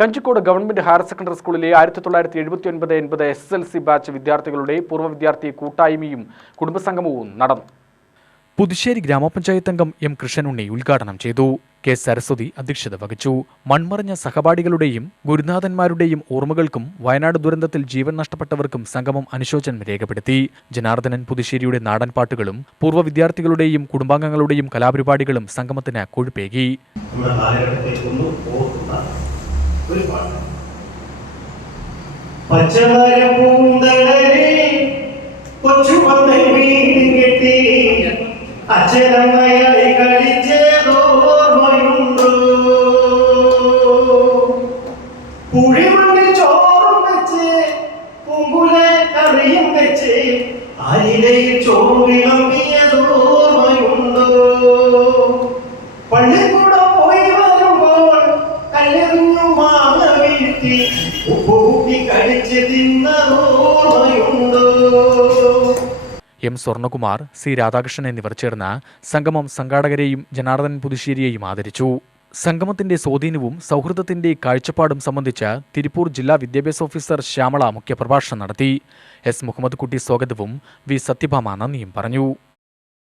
Kanjikode government higher secondary സ്കൂളിലെ ആയിരത്തി തൊള്ളായിരത്തി എഴുപത്തി ഒൻപത് എൺപത് S S L C batch വിദ്യാർത്ഥികളുടെ പൂർവ വിദ്യാർത്ഥി കൂട്ടായ്മയും കുടുംബസംഗമവും നടന്നു. പുതുശ്ശേരി ഗ്രാമപഞ്ചായത്ത് അംഗം എം കൃഷ്ണനുണ്ണി ഉദ്ഘാടനം ചെയ്തു. കെ സരസ്വതി അധ്യക്ഷത വഹിച്ചു. മൺമറഞ്ഞ സഹപാഠികളുടെയും ഗുരുനാഥന്മാരുടെയും ഓർമ്മകൾക്കും വയനാട് ദുരന്തത്തിൽ ജീവൻ നഷ്ടപ്പെട്ടവർക്കും സംഗമം അനുശോചനം രേഖപ്പെടുത്തി. ജനാർദ്ദനൻ പുതുശ്ശേരിയുടെ നാടൻ പാട്ടുകളും പൂർവ വിദ്യാർത്ഥികളുടെയും കുടുംബാംഗങ്ങളുടെയും കലാപരിപാടികളും സംഗമത്തിന് കൊഴുപ്പേകി. ഒരു പാട്ട്. പച്ചമര കൊച്ചു പന്തൽ വീട് കെട്ടി പുഴിമണ്ണിൽ ചോറും വെച്ച് കറിയും വെച്ച് അരിലയിൽ ചോറ് എം സ്വർണകുമാർ സി രാധാകൃഷ്ണൻ എന്നിവർ ചേർന്ന് സംഗമം സംഘാടകരെയും ജനാർദ്ദനൻ പുതുശ്ശേരിയെയും ആദരിച്ചു. സംഗമത്തിന്റെ സ്വാധീനവും സൗഹൃദത്തിന്റെ കാഴ്ചപ്പാടും സംബന്ധിച്ച് തിരുപ്പൂർ ജില്ലാ വിദ്യാഭ്യാസ ഓഫീസർ ശ്യാമള മുഖ്യപ്രഭാഷണം നടത്തി. എസ് മുഹമ്മദ് കുട്ടി സ്വാഗതവും വി സത്യഭാമ നന്ദിയും പറഞ്ഞു.